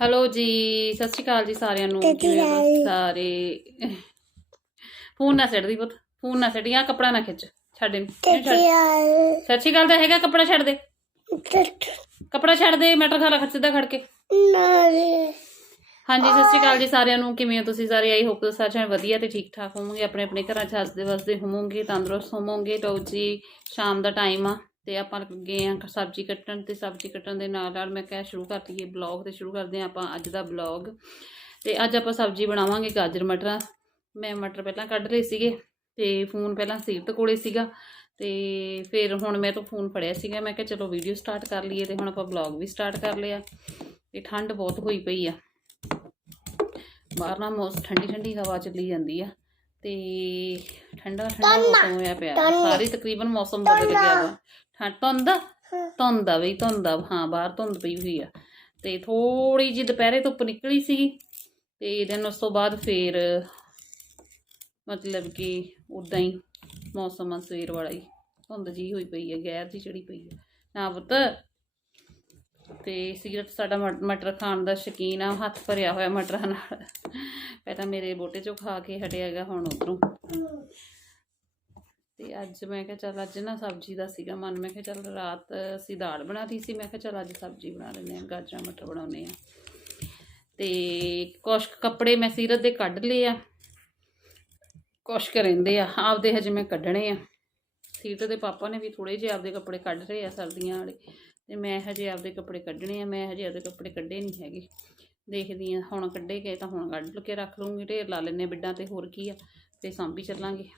Hello ਜੀ ਸਤਿ ਸ਼੍ਰੀ ਅਕਾਲ ਜੀ ਸਾਰਿਆਂ ਨੂੰ। ਸ਼੍ਰੀ ਕਿਵੇਂ ਹੋ ਅਕਾਲ। ਸਾਰੇ? ਫੋਨ ਨਾ ਛੱਡਦੀ ਪੁੱਤ ਫੋਨ ਨਾ ਛੱਡੀ ਆ ਕੱਪੜਾ ਨਾ ਖਿੱਚ ਛੱਡ। ਤੇਰੀ ਸਤਿ ਸ਼੍ਰੀ ਅਕਾਲ। ਦਾ ਹੈਗਾ ਕੱਪੜਾ ਛੱਡ ਦੇ। ਕੱਪੜਾ ਛੱਡ ਦੇ ਮਟਰ ਖਾ ਲਾ ਖੜ ਸਿੱਧਾ ਖੜ ਕੇ ਹਾਂਜੀ ਸਤਿ ਸ਼੍ਰੀ ਅਕਾਲ ਜੀ ਸਾਰਿਆਂ ਨੂੰ ਕਿਵੇਂ ਹੋ ਤੁਸੀਂ ਸਾਰੇ? ਆਈ ਹੋਪ ਤੁਸੀਂ ਸਾਰੇ ਵਧੀਆ ਤੇ ਠੀਕ ਠਾਕ ਹੋਵੋਗੇ ਆਪਣੇ ਆਪਣੇ ਘਰਾਂ 'ਚ ਹੱਸਦੇ ਵਸਦੇ ਹੋਵੋਗੇ ਤੰਦਰੁਸਤ ਹੋਵੋਗੇ। ਤਾਂ ਜੀ ਸ਼ਾਮ ਦਾ ਟਾਈਮ ਆ। ਤੇ ਆਪਾਂ ਲੱਗੇ ਆ ਸਬਜ਼ੀ ਕੱਟਣ ਤੇ ਸਬਜ਼ੀ ਕੱਟਣ ਦੇ ਨਾਲ ਨਾਲ ਮੈਂ ਕਿਹਾ ਸ਼ੁਰੂ ਕਰ ਦਈਏ ਬਲੌਗ ਤੇ ਸ਼ੁਰੂ ਕਰਦੇ ਆ ਆਪਾਂ ਅੱਜ ਦਾ ਬਲੌਗ। ਤੇ ਅੱਜ ਆਪਾਂ ਸਬਜ਼ੀ ਬਣਾਵਾਂਗੇ ਗਾਜਰ ਮਟਰਾਂ। ਮੈਂ ਮਟਰ ਪਹਿਲਾਂ ਕੱਢ ਲਏ ਸੀਗੇ ਤੇ ਫੋਨ ਪਹਿਲਾਂ ਸੀਰਤ ਕੋਲੇ ਸੀਗਾ ਤੇ ਫਿਰ ਹੁਣ ਮੈਂ ਤੋਂ ਫੋਨ ਫੜਿਆ ਸੀਗਾ। ਮੈਂ ਕਿਹਾ ਚਲੋ ਵੀਡੀਓ ਸਟਾਰਟ ਕਰ ਲਈਏ ਤੇ ਹੁਣ ਆਪਾਂ ਬਲੌਗ ਵੀ ਸਟਾਰਟ ਕਰ ਲਿਆ। ਤੇ ਠੰਡ ਬਹੁਤ ਹੋਈ ਪਈ ਆ। ਬਾਹਰ ਨਾ ਮੌਸਮ ਠੰਡੀ ਠੰਡੀ ਹਵਾ ਚੱਲੀ ਜਾਂਦੀ ਆ ਤੇ ਠੰਡਾ ਠੰਡਾ ਮੌਸਮ ਹੋਇਆ ਪਿਆ। ਸਾਰੀ ਤਕਰੀਬਨ ਮੌਸਮ ਬਦਲ ਗਿਆ ਵਾ। ਠੰਡ ਧੁੰਦ? ਧੁੰਦ ਆ ਬਈ ਧੁੰਦ ਆ। ਹਾਂ ਬਾਹਰ ਧੁੰਦ ਪਈ ਹੋਈ ਆ। ਤੇ ਥੋੜੀ ਜਿਹੀ ਦੁਪਹਿਰੇ ਧੁੱਪ ਨਿਕਲੀ ਸੀਗੀ। ਤੇ ਦਿਨ ਉਸ ਤੋਂ ਬਾਅਦ ਫੇਰ ਮਤਲਬ ਕਿ ਉਦਾਂ ਹੀ ਮੌਸਮ ਆ ਸਵੇਰ ਵਾਲਾ ਹੀ। ਧੁੰਦ ਜੀ ਹੋਈ ਪਈ ਹੈ ਗੈਰ ਜੀ ਚੜੀ ਪਈ ਹੈ ਨਾ ਪੁੱਤ। ਤੇ ਸਿਗਰਟ ਸਾਡਾ ਮਟ- ਮਟਰ ਖਾਣ ਦਾ ਸ਼ੌਕੀਨ ਆ ਹੱਥ ਭਰਿਆ ਹੋਇਆ ਮਟਰਾਂ ਨਾਲ। ਪਹਿਲਾਂ ਮੇਰੇ ਬੋਟੇ ਚੋਂ ਖਾ ਕੇ ਹਟਿਆ ਹੈਗਾ ਹੁਣ ਉਧਰੋਂ। ਤੇ ਅੱਜ ਮੈਂ ਕਿਹਾ ਚੱਲ ਅੱਜ ਨਾ ਸਬਜ਼ੀ ਦਾ ਸੀਗਾ ਮਨ, ਮੈਂ ਕਿਹਾ ਚੱਲ ਰਾਤ ਅਸੀਂ ਦਾਲ ਬਣਾਤੀ ਸੀ, ਮੈਂ ਕਿਹਾ ਚੱਲ ਅੱਜ ਸਬਜ਼ੀ ਬਣਾ ਲੈਂਦੇ ਆ ਗਾਜਰਾਂ, ਮਟਰ ਬਣਾਉਨੇ ਆ ਤੇ ਕੁਛ ਕੱਪੜੇ ਮੈਂ ਸੀਰਤ ਦੇ ਕੱਢ ਲਏ ਆ, ਕੁਛ ਕੁ ਰਹਿੰਦੇ ਆ, ਆਪਦੇ ਹਜੇ ਮੈਂ ਕੱਢਣੇ ਆ। ਸੀਰਤ ਦੇ ਪਾਪਾ ਨੇ ਵੀ ਥੋੜੇ ਜਿਹੇ ਆਪਦੇ ਕੱਪੜੇ ਕੱਢ ਰਹੇ ਆ ਸਰਦੀਆਂ ਵਾਲੇ, ਤੇ ਮੈਂ ਹਜੇ ਆਪਦੇ ਕੱਪੜੇ ਕੱਢਣੇ ਆ, ਮੈਂ ਹਜੇ ਆਪਦੇ ਕੱਪੜੇ ਕੱਢੇ ਨਹੀਂ ਹੈਗੇ। ਦੇਖਦੀ ਆ ਹੁਣ ਕੱਢੇ ਗਏ ਤਾਂ ਹੁਣ ਕੱਢ ਕੇ ਰੱਖ ਲੂੰਗੀ ਢੇਰ ਲਾ ਲੈਨੇ ਬਿੱਡਾਂ ਤੇ ਹੋਰ ਕੀ ਆ, ਤੇ ਸਾਂਭੀ ਚੱਲਾਂਗੇ।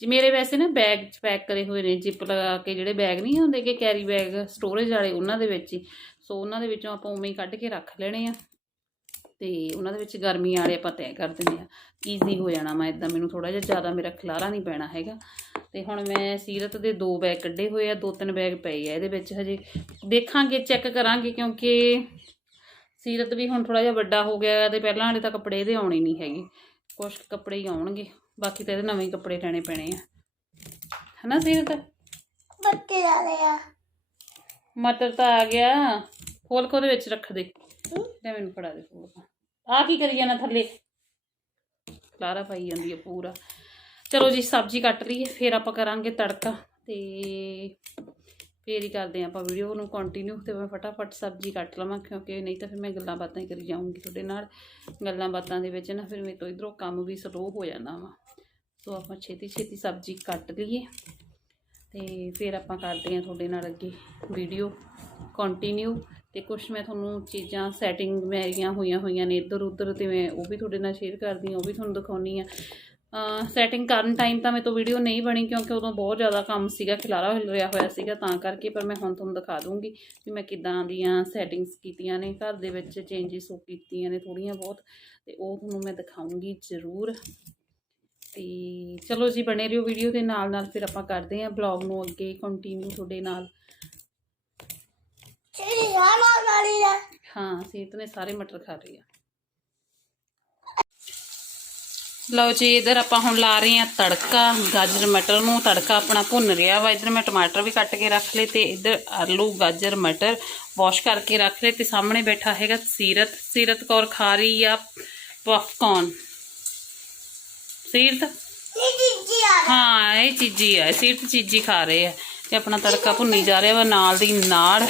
ਜੀ, ਮੇਰੇ ਵੈਸੇ ਨਾ ਬੈਗ ਚ ਪੈਕ ਕਰੇ ਹੋਏ ਨੇ ਜਿਪ ਲਗਾ ਕੇ ਜਿਹੜੇ ਬੈਗ ਨਹੀਂ ਹੁੰਦੇ ਕਿ ਕੈਰੀ ਬੈਗ ਸਟੋਰੇਜ ਵਾਲੇ ਉਹਨਾਂ ਦੇ ਵਿੱਚ ਹੀ। ਸੋ ਉਹਨਾਂ ਦੇ ਵਿੱਚੋਂ ਆਪਾਂ ਉਵੇਂ ਹੀ ਕੱਢ ਕੇ ਰੱਖ ਲੈਣੇ ਆ। ਤੇ ਉਹਨਾਂ ਦੇ ਵਿੱਚ ਗਰਮੀ ਵਾਲੇ ਆਪਾਂ ਤੈਅ ਕਰ ਦਿੰਦੇ ਆ। ਈਜ਼ੀ ਹੋ ਜਾਣਾ ਮੈਂ ਇਦਾਂ ਮੈਨੂੰ ਥੋੜਾ ਜਿਹਾ ਜ਼ਿਆਦਾ ਮੇਰਾ ਖਲਾਰਾ ਨਹੀਂ ਪੈਣਾ ਹੈਗਾ। ਤੇ ਹੁਣ ਮੈਂ ਸੀਰਤ ਦੇ ਦੋ ਬੈਗ ਕੱਢੇ ਹੋਏ ਆ, ਦੋ ਤਿੰਨ ਬੈਗ ਪਏ ਆ ਇਹਦੇ ਵਿੱਚ ਹਜੇ। ਦੇਖਾਂਗੇ ਚੈੱਕ ਕਰਾਂਗੇ ਕਿਉਂਕਿ ਸੀਰਤ ਵੀ ਹੁਣ ਥੋੜਾ ਜਿਹਾ ਵੱਡਾ ਹੋ ਗਿਆ ਹੈ ਤੇ ਪਹਿਲਾਂ ਵਾਲੇ ਤਾਂ ਕੱਪੜੇ ਇਹਦੇ ਆਉਣੇ ਨਹੀਂ ਹੈਗੇ। ਕੁਛ ਕੱਪੜੇ ਹੀ ਆਉਣਗੇ। ਬਾਕੀ ਤਾਂ ਇਹਦੇ ਨਵੇਂ ਕੱਪੜੇ ਲੈਣੇ ਪੈਣੇ ਆ। ਹਨਾ ਸੀਰਤ? ਬੱਤੇ ਵਾਲੇ ਆ। ਮਟਰ ਤਾਂ ਆ ਗਿਆ। ਫੋਲ ਕੋ ਦੇ ਵਿੱਚ ਰੱਖ ਦੇ। ਲੈ ਮੈਨੂੰ ਫੜਾ ਦੇ ਫੋਲ ਆ ਕੀ ਕਰੀ ਜਾਣਾ ਥੱਲੇ? ਖਲਾਰਾ ਪਾਈ ਜਾਂਦੀ ਹੈ ਪੂਰਾ। ਚਲੋ ਜੀ ਸਬਜ਼ੀ ਕੱਟ ਲਈਏ ਫਿਰ ਆਪਾਂ ਕਰਾਂਗੇ ਤੜਕਾ ਤੇ ਫੇਰ ਹੀ ਕਰਦੇ ਆਪਾਂ ਵੀਡੀਓ ਨੂੰ ਕੰਟੀਨਿਊ ਤੇ ਮੈਂ ਫਟਾਫਟ ਸਬਜ਼ੀ ਕੱਟ ਲਵਾਂ ਕਿਉਂਕਿ ਨਹੀਂ ਤਾਂ ਫਿਰ ਮੈਂ ਗੱਲਾਂ ਬਾਤਾਂ ਹੀ ਕਰੀ ਜਾਊਂਗੀ ਤੁਹਾਡੇ ਨਾਲ। ਗੱਲਾਂ ਬਾਤਾਂ ਦੇ ਵਿੱਚ ਨਾ ਫਿਰ ਮੇਰੇ ਤੋਂ ਇਧਰੋਂ ਕੰਮ ਵੀ ਸਲੋ ਹੋ ਜਾਂਦਾ ਵਾ। ਸੋ ਆਪਾਂ ਛੇਤੀ ਛੇਤੀ ਸਬਜ਼ੀ ਕੱਟ ਲਈਏ ਤੇ ਫਿਰ ਆਪਾਂ ਕਰਦੇ ਹਾਂ ਤੁਹਾਡੇ ਨਾਲ ਅੱਗੇ ਵੀਡੀਓ ਕੰਟੀਨਿਊ ਤੇ ਕੁਝ ਮੈਂ ਤੁਹਾਨੂੰ ਚੀਜ਼ਾਂ ਸੈਟਿੰਗ ਮੇਰੀਆਂ ਹੋਈਆਂ ਹੋਈਆਂ ਨੇ ਇੱਧਰ ਉੱਧਰ ਤੇ ਮੈਂ ਉਹ ਵੀ ਤੁਹਾਡੇ ਨਾਲ ਸ਼ੇਅਰ ਕਰਦੀ ਹਾਂ, ਉਹ ਵੀ ਤੁਹਾਨੂੰ ਦਿਖਾਉਣੀ ਆ ਸੈਟਿੰਗ ਕਰਨ ਟਾਈਮ ਤਾਂ ਮੇਰੇ ਤੋਂ ਵੀਡੀਓ ਨਹੀਂ ਬਣੀ ਕਿਉਂਕਿ ਉਦੋਂ ਬਹੁਤ ਜ਼ਿਆਦਾ ਕੰਮ ਸੀਗਾ, ਖਿਲਾਰਾ ਰਿਹਾ ਹੋਇਆ ਸੀਗਾ ਤਾਂ ਕਰਕੇ, ਪਰ ਮੈਂ ਹੁਣ ਤੁਹਾਨੂੰ ਦਿਖਾ ਦੂੰਗੀ ਵੀ ਮੈਂ ਕਿੱਦਾਂ ਦੀਆਂ ਸੈਟਿੰਗਸ ਕੀਤੀਆਂ ਨੇ, ਘਰ ਦੇ ਵਿੱਚ ਚੇਂਜਸ ਉਹ ਕੀਤੀਆਂ ਨੇ ਥੋੜੀਆਂ ਬਹੁਤ ਤੇ ਉਹ ਤੁਹਾਨੂੰ ਮੈਂ ਦਿਖਾਉਂਗੀ ਜ਼ਰੂਰ। ਤੇ ਚਲੋ ਜੀ ਬਣੇ ਰਹੋ ਵੀਡੀਓ ਦੇ ਨਾਲ ਨਾਲ ਫਿਰ ਆਪਾਂ ਕਰਦੇ ਹਾਂ ਬਲੌਗ ਨੂੰ ਅੱਗੇ ਕੰਟੀਨਿਊ ਤੁਹਾਡੇ ਨਾਲ। ਆ। ਹਾਂ ਸੀਤ ਨੇ ਸਾਰੇ ਮਟਰ ਖਾ ਲਏ ਆ। ਲਓ ਜੀ ਇਧਰ ਆਪਾਂ ਹੁਣ ਲਾ ਰਹੇ ਆ ਤੜਕਾ ਗਾਜਰ ਮਟਰ ਨੂੰ ਤੜਕਾ ਆਪਣਾ ਭੁੰਨ ਰਿਹਾ ਵਾ। ਇਧਰ ਮੈਂ ਟਮਾਟਰ ਵੀ ਕੱਟ ਕੇ ਰੱਖ ਲਏ ਤੇ ਇਧਰ ਆਲੂ ਗਾਜਰ ਮਟਰ ਵਾਸ਼ ਕਰਕੇ ਰੱਖ ਲਏ ਤੇ ਸਾਹਮਣੇ ਬੈਠਾ ਹੈਗਾ ਸੀਰਤ। ਸੀਰਤ ਕੌਰ ਖਾ ਰਹੀ ਆ ਪੌਪਕੌਰਨ ਸੀਰਤ? ਹਾਂ ਇਹ ਚੀਜ਼ੀ ਆ। ਸੀਰਤ ਚੀਜ਼ੀ ਖਾ ਰਹੇ ਆ ਤੇ ਆਪਣਾ ਤੜਕਾ ਭੁੰਨੀ ਜਾ ਰਿਹਾ ਵਾ ਨਾਲ ਦੀ ਤੇ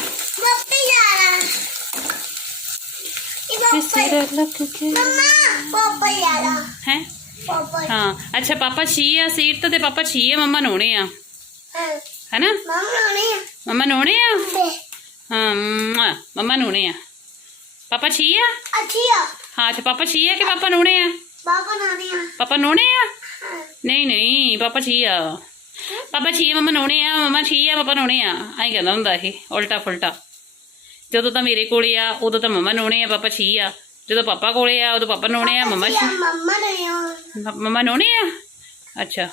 ਜਾਣਾ ਹੈ? ਅੱਛਾ ਪਾਪਾ ਛੀ ਆ ਸੀਰਤ ਤੇ ਪਾਪਾ ਛੀ ਆ ਮੰਮਾ ਨੋਣੇ ਆ। ਹਾਂ। ਹੈਨਾ? ਮਮਾ ਨੋਣੇ ਆ। ਹਾਂ ਮੰਮਾ ਨੋਣੇ ਆ। ਪਾਪਾ ਛੀ ਆ? ਅੱਛੀ ਆ। ਹਾਂ ਅੱਛਾ ਪਾਪਾ ਛੀ ਆ ਕਿ ਪਾਪਾ ਨੋਣੇ ਆ? ਨਾਨੀ ਆ। ਪਾਪਾ ਨੋਣੇ ਆ? ਨਹੀਂ ਨਹੀਂ ਪਾਪਾ ਛੀ ਆ। ਪਾਪਾ ਛੀ ਆ ਮੰਮਾ ਨੋਣੇ ਆ ਮੰਮਾ ਛੀ ਆ ਪਾਪਾ ਨੋਣੇ ਆ। ਐਂ ਕਹਿੰਦਾ ਹੁੰਦਾ ਇਹ ਉਲਟਾ ਫੁਲਟਾ ਜਦੋਂ ਤਾਂ ਮੇਰੇ ਕੋਲੇ ਆ ਉਦੋਂ ਤਾਂ ਮੰਮਾ ਨੋਣੇ ਆ ਪਾਪਾ ਛੀ ਆ। ਜਦੋਂ ਪਾਪਾ ਕੋਲੇ ਆ ਉਦੋਂ ਪਾਪਾ ਨੋਣੇ ਆ ਮੰਮਾ ਛੀ ਮੰਮਾ ਨਹੀਂ ਆ। ਮ- ਮੰਮਾ ਨੋਣੇ ਆ? ਅੱਛਾ।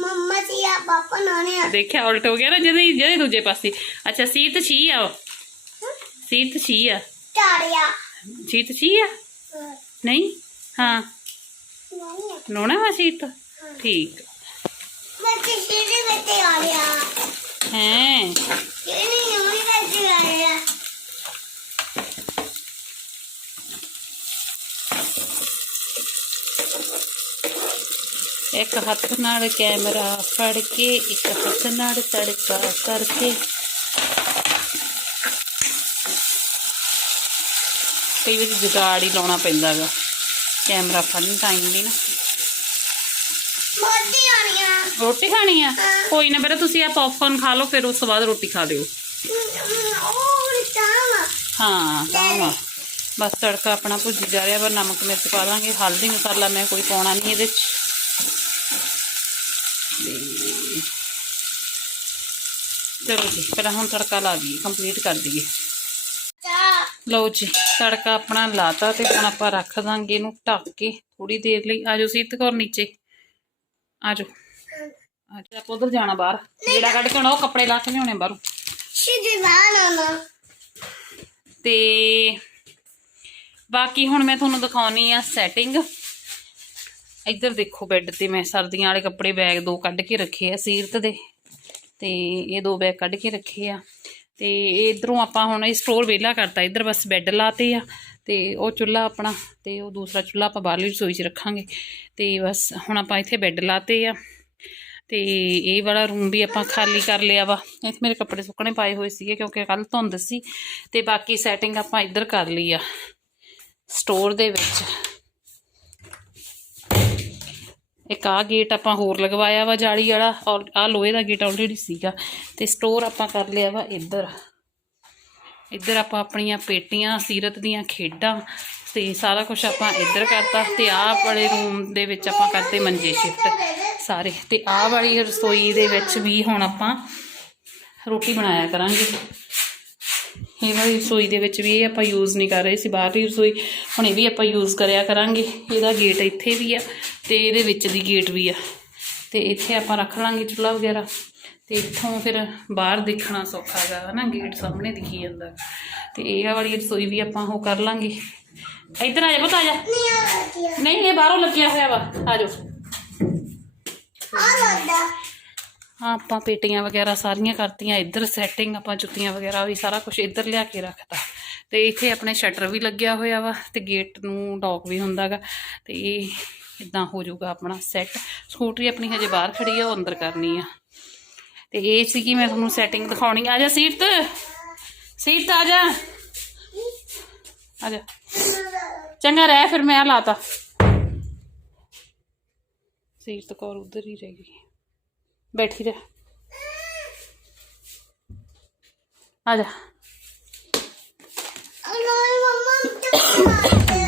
ਮੰਮਾ ਸੀ ਆ ਪਾਪਾ ਨਾਨੀ ਆ। ਦੇਖਿਆ ਉਲਟ ਹੋ ਗਿਆ ਨਾ ਜਿਹਦੇ ਜਿਹਦੇ ਦੂਜੇ ਪਾਸੇ। ਅੱਛਾ ਸੀਤ ਛੀ ਆ ਸੀਤ ਛੀ ਆ। ਟਾੜਿਆ ਸੀਤ ਛੀ ਆ? ਨਹੀਂ? ਹਾਂ। ਨੋਣਾ ਵਾ ਸੀਤ ਠੀਕ। ਬੱਚੇ ਸ਼ੇਰੇ ਬੱਚੇ ਆ? ਗਿਆ ਹੈ। ਕਿਹਨੇ ਹੋਈ ਬੱਚੇ ਆ? ਗਿਆ ਇੱਕ ਹੱਥ ਨਾਲ ਕੈਮਰਾ ਫੜ ਕੇ ਇੱਕ ਹੱਥ ਨਾਲ ਤੜਕਾ ਕਰਕੇ। ਕਈ ਵਾਰੀ ਜੁਗਾੜ ਹੀ ਲਾਉਣਾ ਪੈਂਦਾ ਹੈਗਾ ਕੈਮਰਾ ਫੜਨ ਟਾਈਮ ਵੀ ਨਾ ਮੋਦੀ ਆਣੀਆਂ ਰੋਟੀ ਖਾਣੀ ਆ ਕੋਈ ਨਾ ਬੇਟਾ ਤੁਸੀਂ ਆ ਪੌਪਕਾਰਨ ਖਾ ਲਓ ਫਿਰ ਉਸ ਤੋਂ ਬਾਅਦ ਰੋਟੀ ਖਾ ਲਿਓ ਉਹ ਚਾਹ ਹਾਂ ਤਾਂ ਵਾ ਬਸ ਤੜਕਾ ਆਪਣਾ ਭੁੱਜੀ ਜਾ ਰਿਹਾ ਪਰ ਨਮਕ ਮਿਰਚ ਪਾ ਦਾਂਗੇ ਹਲਦੀ ਮਸਾਲਾ ਮੈਂ ਕੋਈ ਪਾਉਣਾ ਨਹੀਂ ਇਹਦੇ 'ਚ ਤੇ ਚਲੋ ਜੀ ਪਹਿਲਾਂ ਹੁਣ ਤੜਕਾ ਲਾ ਦਈਏ ਕੰਪਲੀਟ ਕਰ ਦਈਏ ਚਾਹ ਲਓ ਜੀ ਤੜਕਾ ਆਪਣਾ ਲਾਤਾ ਤੇ ਹੁਣ ਆਪਾਂ ਰੱਖ ਦਾਂਗੇ ਇਹਨੂੰ ਢੱਕ ਕੇ ਥੋੜੀ ਦੇਰ ਲਈ। ਆਜੋ ਸੀਤ ਕੌਰ ਨੀਚੇ। ਆਜੋ ਆਜੋ ਆਪਾਂ ਉਧਰ ਜਾਣਾ ਬਾਹਰ। ਜਿਹੜਾ ਕੱਢ ਕੇ ਆਉਣਾ ਉਹ ਕੱਪੜੇ ਲਾ ਕੇ ਲਿਆਉਣੇ ਬਾਹਰੋਂ। ਸਿੱਧੇ ਬਾਹਰ ਆਣਾ ਤੇ ਬਾਕੀ ਹੁਣ ਮੈਂ ਤੁਹਾਨੂੰ ਦਿਖਾਉਣੀ ਆ ਸੈਟਿੰਗ ਇੱਧਰ ਦੇਖੋ ਬੈੱਡ ਤੇ ਮੈਂ ਸਰਦੀਆਂ ਵਾਲੇ ਕੱਪੜੇ ਬੈਗ ਦੋ ਕੱਢ ਕੇ ਰੱਖੇ ਆ ਸੀਰਤ ਦੇ। ਤੇ ਇਹ ਦੋ ਬੈਗ ਕੱਢ ਕੇ ਰੱਖੇ ਆ। ਤੇ ਇਧਰੋਂ ਆਪਾਂ ਹੁਣ ਇਹ ਸਟੋਰ ਵਿਹਲਾ ਕਰਤਾ, ਇੱਧਰ ਬਸ ਬੈੱਡ ਲਾਤੇ ਆ, ਤੇ ਉਹ ਚੁੱਲ੍ਹਾ ਆਪਣਾ, ਤੇ ਉਹ ਦੂਸਰਾ ਚੁੱਲ੍ਹਾ ਆਪਾਂ ਬਾਹਰਲੀ ਰਸੋਈ 'ਚ ਰੱਖਾਂਗੇ। ਤੇ ਬਸ ਹੁਣ ਆਪਾਂ ਇੱਥੇ ਬੈੱਡ ਲਾਤੇ ਆ, ਤੇ ਇਹ ਵਾਲਾ ਰੂਮ ਵੀ ਆਪਾਂ ਖਾਲੀ ਕਰ ਲਿਆ ਵਾ। ਇੱਥੇ ਮੇਰੇ ਕੱਪੜੇ ਸੁੱਕਣੇ ਪਾਏ ਹੋਏ ਸੀਗੇ, ਕਿਉਂਕਿ ਕੱਲ ਧੁੰਦ ਸੀ, ਤੇ ਬਾਕੀ ਸੈਟਿੰਗ ਆਪਾਂ ਇੱਧਰ ਕਰ ਲਈ ਆ ਸਟੋਰ ਦੇ ਵਿੱਚ। ਇੱਕ ਆ ਗੇਟ ਆਪਾਂ ਹੋਰ ਲਗਵਾਇਆ ਵਾ ਜਾਲੀ ਵਾਲਾ ਔਰ ਆ ਲੋਹੇ ਦਾ ਗੇਟ ਆਲਰੇਡੀ ਸੀਗਾ। ਤੇ ਸਟੋਰ ਆਪਾਂ ਕਰ ਲਿਆ ਵਾ ਇੱਧਰ। ਇੱਧਰ ਆਪਾਂ ਆਪਣੀਆਂ ਪੇਟੀਆਂ, ਸੀਰਤ ਦੀਆਂ ਖੇਡਾਂ, ਤੇ ਸਾਰਾ ਕੁਝ ਆਪਾਂ ਇੱਧਰ ਕਰਤਾ। ਤੇ ਆਹ ਵਾਲੇ ਰੂਮ ਦੇ ਵਿੱਚ ਆਪਾਂ ਕਰਤੇ ਮੰਜੇ ਸ਼ਿਫਟ ਸਾਰੇ। ਤੇ ਆਹ ਵਾਲੀ ਰਸੋਈ ਦੇ ਵਿੱਚ ਵੀ ਹੁਣ ਆਪਾਂ ਰੋਟੀ ਬਣਾਇਆ ਕਰਾਂਗੇ। ਇਹ ਵਾਲੀ ਰਸੋਈ ਦੇ ਵਿੱਚ ਵੀ ਇਹ ਆਪਾਂ ਯੂਜ਼ ਨਹੀਂ ਕਰ ਰਹੇ ਸੀ, ਬਾਹਰਲੀ ਰਸੋਈ। ਹੁਣ ਇਹ ਵੀ ਆਪਾਂ ਯੂਜ਼ ਕਰਿਆ ਕਰਾਂਗੇ। ਇਹਦਾ ਗੇਟ ਇੱਥੇ ਵੀ ਆ। ਤੇ ਇਹਦੇ ਵਿੱਚ ਦੀ ਗੇਟ ਵੀ ਆ। ਤੇ ਇੱਥੇ ਆਪਾਂ ਰੱਖ ਲਾਂਗੇ ਚੁੱਲ੍ਹਾ ਵਗੈਰਾ। ਤੇ ਇੱਥੋਂ ਫਿਰ ਬਾਹਰ ਦੇਖਣਾ ਸੌਖਾ ਹੈਗਾ ਨਾ ਗੇਟ ਸਾਹਮਣੇ ਦਿਖੀ ਜਾਂਦਾ। ਤੇ ਇਹ ਵਾਲੀ ਰਸੋਈ ਵੀ ਆਪਾਂ ਉਹ ਕਰ ਲਾਂਗੇ। ਇੱਧਰ ਆ ਜਾ ਪੁੱਤ ਆ ਜਾ। ਨਹੀਂ ਆ ਇਹ ਬਾਹਰੋਂ ਲੱਗਿਆ ਹੋਇਆ ਵਾ। ਆ ਜਾਓ। ਆ ਹਾਂ ਆਪਾਂ ਪੇਟੀਆਂ ਵਗੈਰਾ ਸਾਰੀਆਂ ਕਰਤੀਆਂ। ਇੱਧਰ ਸੈਟਿੰਗ ਆਪਾਂ ਜੁੱਤੀਆਂ ਵਗੈਰਾ ਵੀ ਸਾਰਾ ਕੁਝ ਇੱਧਰ ਲਿਆ ਕੇ ਰੱਖਤਾ। ਤੇ ਇੱਥੇ ਆਪਣੇ ਸ਼ਟਰ ਵੀ ਲੱਗਿਆ ਹੋਇਆ ਵਾ ਤੇ ਗੇਟ ਨੂੰ ਡੌਕ ਵੀ ਹੁੰਦਾਗਾ ਤੇ ਇਹ ਇਦਾਂ ਹੋ ਜਾਊਗਾ ਆਪਣਾ ਸੈੱਟ ਸਕੂਟਰੀ ਆਪਣੀ ਹਜੇ ਬਾਹਰ ਖੜੀ ਆ, ਉਹ ਅੰਦਰ ਕਰਨੀ ਆ। ਤੇ ਇਹ ਸੀ ਕਿ ਮੈਂ ਤੁਹਾਨੂੰ ਸੈਟਿੰਗ ਦਿਖਾਉਣੀ। ਆ ਜਾ ਸੀਟ ਸੀਟ ਆ ਜਾ। ਆ ਜਾ। ਚੰਗਾ ਰਹਿ ਫਿਰ, ਮੈਂ ਆਹ ਲਾਤਾ। ਸੀਟ ਕੋਰ ਉਧਰ ਹੀ ਰਹਿ ਗਈ। ਬੈਠੀ ਰਹਿ। ਆ ਜਾ। ਨਹੀਂ ਮੰਮਾ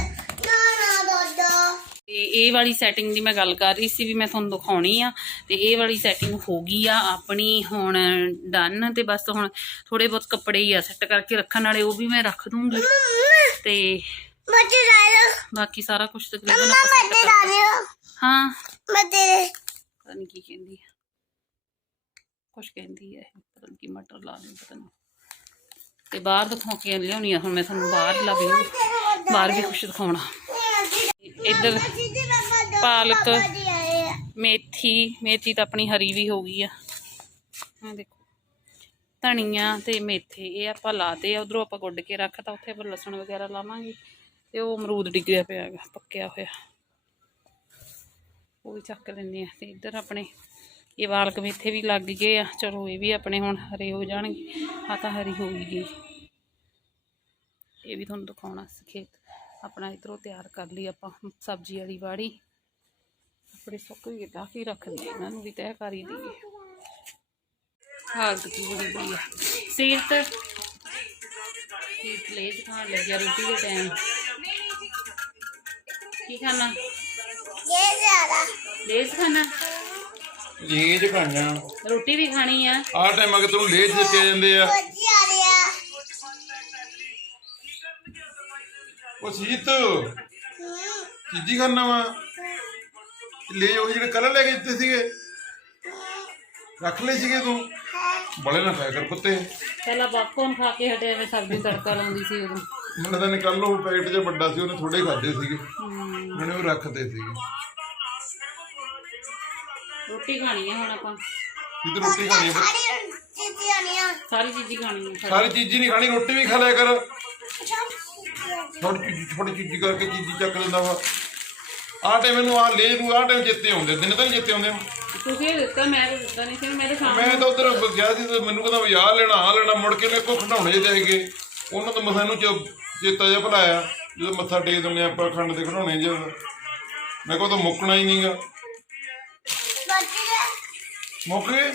ਤੇ ਇਹ ਵਾਲੀ ਸੈਟਿੰਗ ਦੀ ਮੈਂ ਗੱਲ ਕਰ ਰਹੀ ਸੀ ਵੀ ਮੈਂ ਤੁਹਾਨੂੰ ਦਿਖਾਉਣੀ ਆ ਤੇ ਇਹ ਵਾਲੀ ਸੈਟਿੰਗ ਹੋ ਗਈ ਆ ਆਪਣੀ ਹੁਣ ਡਨ ਤੇ ਬਸ ਹੁਣ ਥੋੜੇ ਬਹੁਤ ਕੱਪੜੇ ਹੀ ਆ ਸੈੱਟ ਕਰਕੇ ਰੱਖਣ ਵਾਲੇ ਉਹ ਵੀ ਮੈਂ ਰੱਖ ਦੂੰਗੀ। ਤੇ ਬਾਕੀ ਸਾਰਾ ਕੁਝ ਤਕਰੀਬਨ ਆਪਾਂ ਮੱਤੇ ਕਰ- ਹਾਂ। ਮੱਤੇ ਪਤਾ ਨਹੀਂ ਕੀ ਕਹਿੰਦੀ ਆ। ਕੁਛ ਕਹਿੰਦੀ ਹੈ ਪਤਾ ਨਹੀਂ ਕੀ ਮਟਰ ਲਾ ਲਈ ਪਤਾ ਨਹੀਂ ਤੇ ਬਾਹਰ ਦਿਖਾ ਕੇ ਲਿਆਉਣੀ ਆ ਹੁਣ ਮੈਂ ਤੁਹਾਨੂੰ ਬਾਹਰ ਲਾ ਵੀ ਬਾਹਰ ਵੀ ਕੁਝ ਦਿਖਾਉਣਾ। ਇੱਧਰ ਪਾਲਕ। ਮੇਥੀ ਮੇਥੀ ਤਾਂ ਆਪਣੀ ਹਰੀ ਵੀ ਹੋ ਗਈ ਆ। ਆ ਦੇਖੋ ਧਨੀਆ ਤੇ ਮੇਥੇ ਇਹ ਆਪਾਂ ਲਾਤੇ ਆ ਉਧਰੋਂ ਆਪਾਂ ਗੁੱਡ ਕੇ ਰੱਖਤਾ ਉੱਥੇ ਆਪਾਂ ਲਸਣ ਵਗੈਰਾ ਲਾਵਾਂਗੇ ਤੇ ਉਹ ਅਮਰੂਦ ਡਿੱਗਿਆ ਪਿਆ ਹੈਗਾ ਪੱਕਿਆ ਹੋਇਆ। ਉਹ ਵੀ ਚੱਕ ਲੈਂਦੇ ਆ ਤੇ ਇੱਧਰ ਆਪਣੇ ਇਹ ਵਾਲਕ ਮੇਥੇ ਵੀ ਲੱਗ ਗਏ ਆ। ਚਲੋ ਇਹ ਵੀ ਆਪਣੇ ਹੁਣ ਹਰੇ ਹੋ ਜਾਣਗੇ ਆ ਤਾਂ ਹਰੀ ਹੋ ਹੀ ਗਈ। ਇਹ ਵੀ ਤੁਹਾਨੂੰ ਦਿਖਾਉਣਾ ਸੀ ਖੇਤ। ਆਪਣਾ ਇਧਰੋਂ ਤਿਆਰ ਕਰ ਲਈ ਆਪਾਂ ਸਬਜ਼ੀ ਵਾਲੀ ਵਾੜੀ। ਆਪਣੇ ਸੁੱਕ ਗਏ ਲਾ ਕੇ ਰੱਖ ਲਈ ਇਹਨਾਂ ਨੂੰ ਵੀ ਤੈਅ ਕਰ ਹੀ ਦਈਏ। ਹਾਲਤ ਕੀ ਬਣੀ ਪਈ ਆ। ਸੀਰਤ ਸੀਰਤ ਲੇਜ ਖਾਣ ਲੱਗਿਆ ਰੋਟੀ ਦੇ ਟਾਈਮ ਕੀ ਖਾਣਾ? ਇਹ ਜ਼ਿਆਦਾ। ਲੇਜ ਖਾਣਾ? ਲੇਜ ਖਾਣਾ। ਰੋਟੀ ਵੀ ਖਾਣੀ ਆ। ਆਹ ਟਾਈਮ ਅਗਰ ਤੈਨੂੰ ਲੇਜ ਦਿੱਤੇ ਜਾਂਦੇ ਆ। ਆ ਉਹ ਸੀਤ ਚੀਜੀ ਖਾਣਾ ਵਾ? ਲੇਜ ਉਹ ਜਿਹੜੇ ਕੱਲ ਲੈ ਕੇ ਦਿੱਤੇ ਸੀਗੇ। ਰੱਖ ਲਏ ਸੀਗੇ ਤੂੰ। ਬੜੇ ਨਾ ਖਾਇਆ ਕਰ ਕੁੱਤੇ। ਪਹਿਲਾਂ ਬਾਪਕੌਰਨ ਖਾ ਕੇ ਹਟਿਆ ਮੈਂ ਸਬਜ਼ੀ ਤੜਕਾ ਲਾਉਂਦੀ ਸੀ ਉਦੋਂ। ਮੈਨੂੰ ਤਾਂ ਨਿਕਲ ਉਹ ਪੈਕਟ ਜਿਹਾ ਵੱਡਾ ਸੀ ਉਹਨੇ ਥੋੜੇ ਖਾਦੇ ਸੀਗੇ। ਉਹਨੇ ਉਹ ਰੱਖਦੇ ਸੀਗੇ। ਰੋਟੀ ਖਾਣੀ ਆ ਹੁਣ ਆਪਾਂ। ਸੀਤ ਰੋਟੀ ਖਾਣੀ ਆ। ਸਾਰੀ ਚੀਜ਼ੀ ਆਣੀਆਂ ਸਾਰੀ ਚੀਜ਼ੀ ਖਾਣੀ ਆ। ਸਾਰੀ ਚੀਜ਼ੀ ਨਹੀਂ ਖਾਣੀ ਰੋਟੀ ਵੀ ਖਾ ਲਿਆ ਕਰ। ਥੋੜੀ ਚੀਜ਼ੀ ਥੋੜੀ ਚੀਜ਼ੀ ਕਰਕੇ ਚੀਜ਼ੀ ਚੱਕ ਦਿੰਦਾ ਵਾ। ਆਹ ਟਾਈਮ ਮੈਨੂੰ ਆਹ ਲੈ ਨੂੰ ਆਹ ਟਾਈਮ ਜਿੱਤੇ ਆਉਂਦੇ ਦਿਨ ਤਾਂ ਨਹੀਂ ਜਿੱਤੇ ਆਉਂਦੇ। ਤੁਸੀਂ ਇਹ ਦਿੱਤਾ ਮੈਂ ਤਾਂ ਦਿੱਤਾ ਨਹੀਂ ਸੀ ਮੈਂ ਤਾਂ ਸ਼ਾਮ ਮੈਂ ਤਾਂ ਉਧਰ ਗਿਆ ਸੀ ਤੇ ਮੈਨੂੰ ਕਹਿੰਦਾ ਵੀ ਆਹ ਲੈਣਾ ਆਹ ਲੈਣਾ ਮੁੜ ਕੇ ਮੇਰੇ ਕੋਲ ਖੰਡਾਉਣੇ ਜਿਹੇ ਹੈਗੇ ਉਹਨਾਂ ਤੋਂ ਮਸਾਂ ਨੂੰ ਚੇਤਾ ਜਿਹਾ ਭੁਲਾਇਆ ਜਦੋਂ ਮੱਥਾ ਟੇਕ ਦਿੰਦੇ ਆਪਾਂ ਖੰਡ ਦੇ ਖੰਡਾਉਣੇ ਜਿਹੇ। ਮੈਂ ਤਾਂ ਮੁੱਕਣਾ ਹੀ ਨਹੀਂਗਾ। ਮੁੱਕ ਗਏ?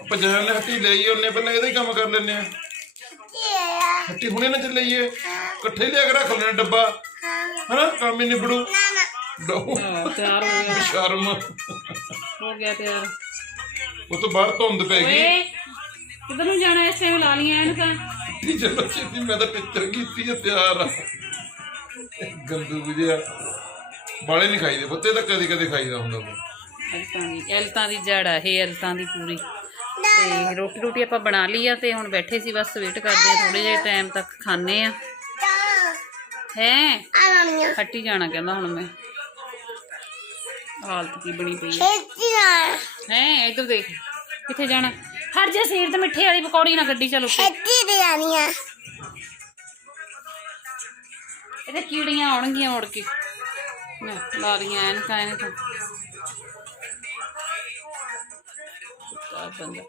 ਆਪਾਂ ਜਾਣ ਨੇ ਹੱਟੀ ਲਈ ਉਹਨੇ ਪਹਿਲਾਂ ਇਹਦਾ ਹੀ ਕੰਮ ਕਰ ਲੈਨੇ ਆ ਆ। ਹੱਟੀ ਹੁਣੇ ਨਾ ਚੱਲਈਏ ਇਕੱਠੇ ਲਿਆ ਕੇ ਰੱਖ ਲੈਣਾ ਡੱਬਾ। ਹਾਂ। ਹਨਾ? ਕੰਮ ਹੀ ਨਿਬੜੂ। ਨਾ ਨਾ ਹਾਂ, ਤਿਆਰ ਹੋ ਗਿਆ। ਸ਼ਰਮ। ਹੋ ਗਿਆ ਤਿਆਰ। ਉਹ ਤੋਂ ਬਾਹਰ ਧੁੰਦ ਪੈ ਗਈ। ਓਏ ਕਿੱਧਰ ਨੂੰ ਜਾਣਾ ਇਸ ਟਾਈਮ ਲਾ ਲੀਆਂ ਇਹਨੂੰ ਤਾਂ। ਨਹੀਂ ਚਲੋ ਛੇਤੀ ਮੈਂ ਤਾਂ ਟਿੱਚਰ ਕੀਤੀ ਹੈ ਤਿਆਰ ਆ। ਗੰਦੂ ਗੁਜਿਆ ਬਾਲੇ ਨਹੀਂ ਖਾਈਦੇ ਬੱਤੇ ਤਾਂ ਕਦੇ ਕਦੇ ਖਾਈਦਾ ਹੁੰਦਾ ਵਾ। ਐਲਤਾਂ ਦੀ ਐਲਤਾਂ ਦੀ ਜੜ ਆ ਇਹ ਐਲਤਾਂ ਦੀ ਪੂਰੀ। ਤੇ ਰੋਟੀ ਰੋਟੀ ਆਪਾਂ ਬਣਾ ਲਈ ਆ ਤੇ ਹੁਣ ਬੈਠੇ ਸੀ ਬਸ ਵੇਟ ਕਰਦੇ ਆ ਥੋੜੇ ਜਿਹੇ ਟਾਈਮ ਤੱਕ ਖਾਣੇ ਆ। ਹੈ? ਆਣੀਆਂ ਹੱਟੀ ਜਾਣਾ ਕਹਿੰਦਾ ਹੁਣ ਮੈਂ। ਹਾਲਤ ਕੀ ਬਣੀ ਪਈ ਹੈ। ਹੈ ਇੱਧਰ ਦੇਖ ਕਿੱਥੇ ਜਾਣਾ? ਹਰ ਜਾ ਸੇਰ ਤੇ ਮਿੱਠੇ ਵਾਲੀ ਪਕੌੜੀ ਨਾ ਗੱਡੀ ਚਲੋ ਛੇਤੀ ਤੇ ਆਣੀਆਂ ਇਹਦੇ ਕੀੜੀਆਂ ਆਉਣਗੀਆਂ ਉੜ ਕੇ। ਲੈ ਲਾ ਲੀਆਂ ਐਨਕਾਂ ਇਹਨੇ ਤਾਂ ਬੰਦਾ।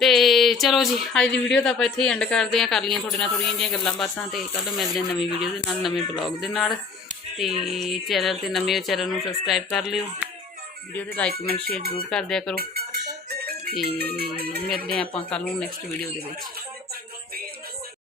ਤੇ ਚਲੋ ਜੀ ਅੱਜ ਦੀ ਵੀਡੀਓ ਤਾਂ ਆਪਾਂ ਇੱਥੇ ਐਂਡ ਕਰਦੇ ਆਂ ਕਰ ਲਈਆਂ ਤੁਹਾਡੇ ਨਾਲ ਥੋੜੀਆਂ ਜਿਹੀਆਂ ਗੱਲਾਂ ਬਾਤਾਂ ਤੇ ਕੱਲ ਮਿਲਦੇ ਨਵੀਂ ਵੀਡੀਓ ਦੇ ਨਾਲ ਨਵੇਂ ਬਲੌਗ ਦੇ ਨਾਲ। ਤੇ ਚੈਨਲ ਤੇ ਨਵੇਂ ਚੈਨਲ ਨੂੰ ਸਬਸਕ੍ਰਾਈਬ ਕਰ ਲਿਓ। ਵੀਡੀਓ ਤੇ ਲਾਈਕ ਕਮੈਂਟ ਸ਼ੇਅਰ ਜ਼ਰੂਰ ਕਰ ਦਿਆ ਕਰੋ। ਤੇ ਮਿਲਦੇ ਹਾਂ ਆਪਾਂ ਕੱਲ ਨੂੰ ਨੈਕਸਟ ਵੀਡੀਓ ਦੇ ਵਿੱਚ।